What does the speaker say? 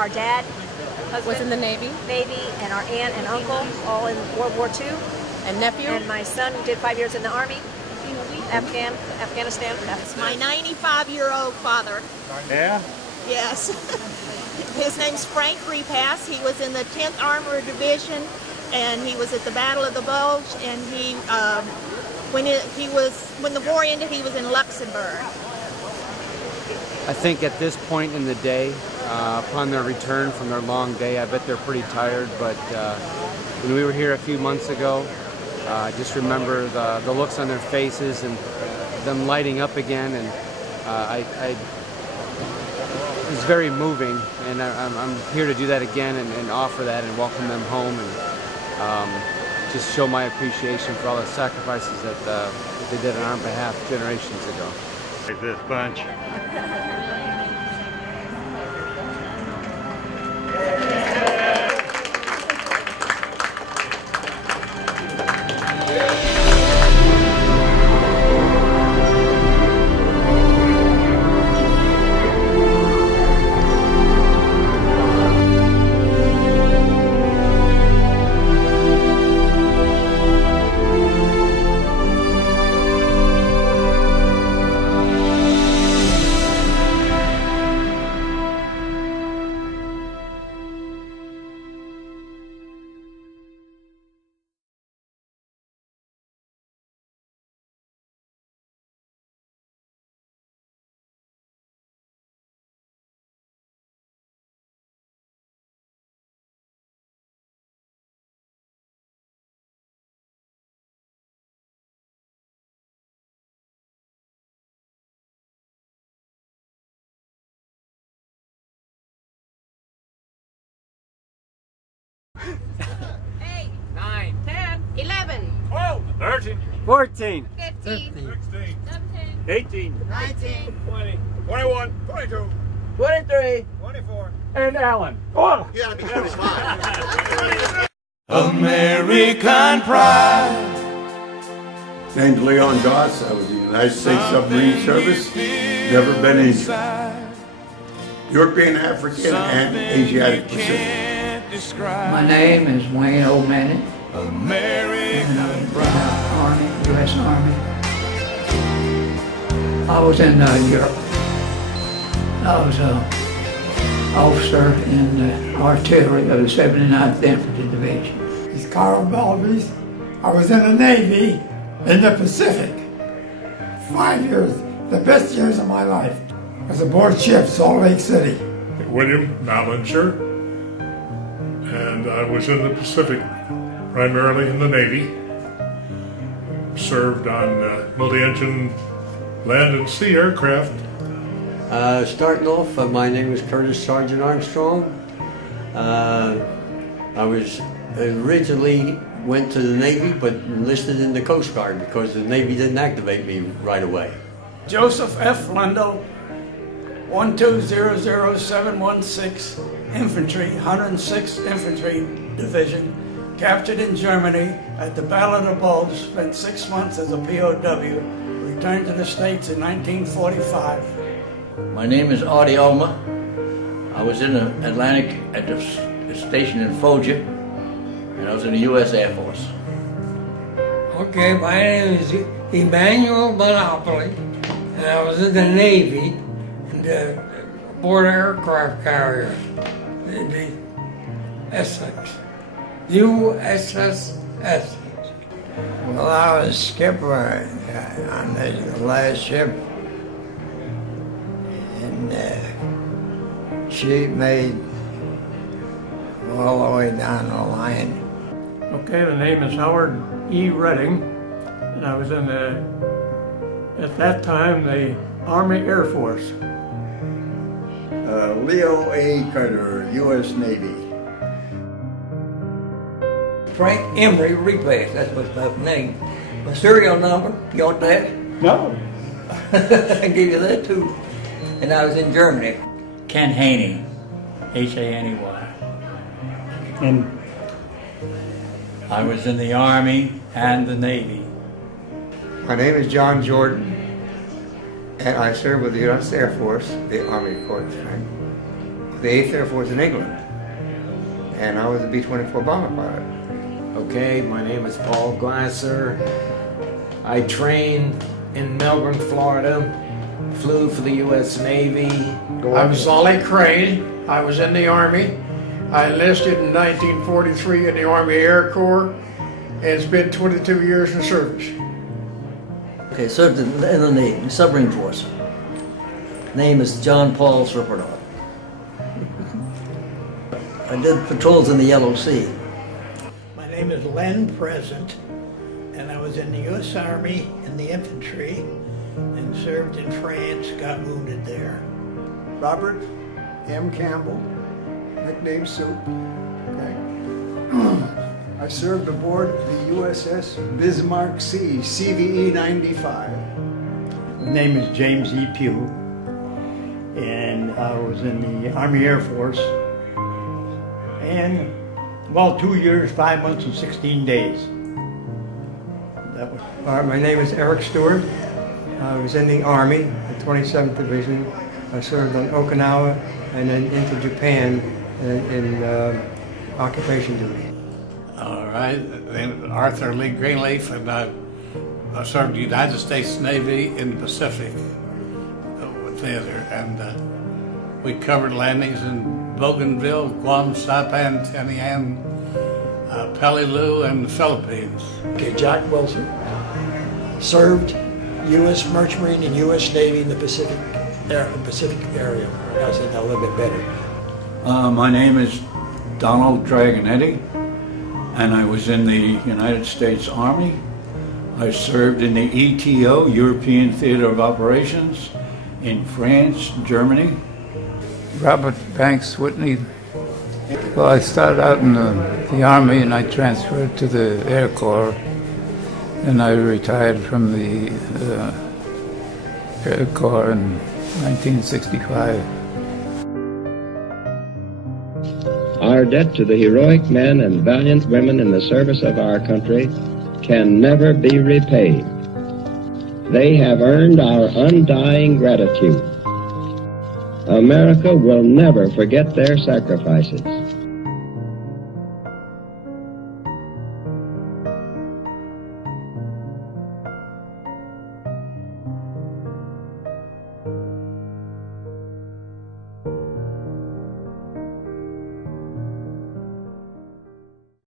our dad was in the Navy. And our aunt and uncle, all in World War II. And nephew? And my son did 5 years in the Army, Afghanistan. It's my 95-year-old father. Yeah? Yes. His name's Frank Repass. He was in the 10th Armored Division, and he was at the Battle of the Bulge, and he, when the war ended, he was in Luxembourg. I think at this point in the day, upon their return from their long day, I bet they're pretty tired, but when we were here a few months ago, I just remember the looks on their faces and them lighting up again, and it was very moving, and I'm here to do that again and offer that and welcome them home and just show my appreciation for all the sacrifices that they did on our behalf generations ago. Like this bunch. Eight, 9, 10, 11, 12, 13, 14, 15, 16, 17, 18, 19, 20, 21, 22, 23, 24, and Alan. Oh! you gotta be 25. American Pride. Named Leon Goss. I was in the United States Submarine Service. Never been injured. European, African, and Asiatic Pacific. My name is Wayne O'Malley. American Army, U.S. Army. I was in Europe. I was an officer in the artillery of the 79th Infantry Division. It's Carl Balbys. I was in the Navy in the Pacific. 5 years, the best years of my life. I was aboard ship, Salt Lake City. William Mallinger, and I was in the Pacific, primarily in the Navy. Served on multi-engine land and sea aircraft. Starting off, my name is Curtis Sergeant Armstrong. I was originally went to the Navy, but enlisted in the Coast Guard because the Navy didn't activate me right away. Joseph F. Lundell, 1200716, Infantry, 106th Infantry Division, captured in Germany at the Battle of the Bulge, spent 6 months as a POW, returned to the States in 1945. My name is Artie Ulmer. I was in the Atlantic at the station in Foggia, and I was in the U.S. Air Force. Okay, my name is Emmanuel Monopoly, and I was in the Navy, in the board aircraft carrier, the Essex, USS Essex. Well, I was skipper on the last ship, and she made all the way down the line. Okay, the name is Howard E. Redding, and I was in the, at that time, the Army Air Force. Leo A. Carter, U.S. Navy. Frank Emery Repass, that's my name. My serial number, you want that? No. I give you that too. And I was in Germany. Ken Haney, H-A-N-E-Y. And I was in the Army and the Navy. My name is John Jordan, and I served with the U.S. Air Force, the Army Corps. the 8th Air Force in England. And I was a B-24 bomber pilot. Okay, my name is Paul Glasser. I trained in Melbourne, Florida, flew for the U.S. Navy. I'm Solly Crane. I was in the Army. I enlisted in 1943 in the Army Air Corps and spent 22 years in service. Okay, served in the Navy, submarine force. Name is John Paul Serperdal. I did patrols in the Yellow Sea. My name is Len Present, and I was in the U.S. Army in the infantry and served in France, got wounded there. Robert M. Campbell, nickname Soup. Okay. I served aboard the USS Bismarck Sea, CVE 95. My name is James E. Pugh, and I was in the Army Air Force, and well, 2 years, 5 months, and 16 days. That was. My name is Eric Stewart. I was in the Army, the 27th Division. I served on Okinawa and then into Japan in occupation duty. All right, and Arthur Lee Greenleaf, and I served the United States Navy in the Pacific Theater, and we covered landings in Bougainville, Guam, Saipan, Tinian, Peleliu, and the Philippines. Okay, Jack Wilson. Served U.S. Merchant Marine and U.S. Navy in the Pacific area. I gotta say that a little bit better. My name is Donald Dragonetti, and I was in the United States Army. I served in the ETO, European Theater of Operations, in France, Germany. Robert Banks Whitney. Well, I started out in the Army and I transferred to the Air Corps. And I retired from the Air Corps in 1965. Our debt to the heroic men and valiant women in the service of our country can never be repaid. They have earned our undying gratitude. America will never forget their sacrifices.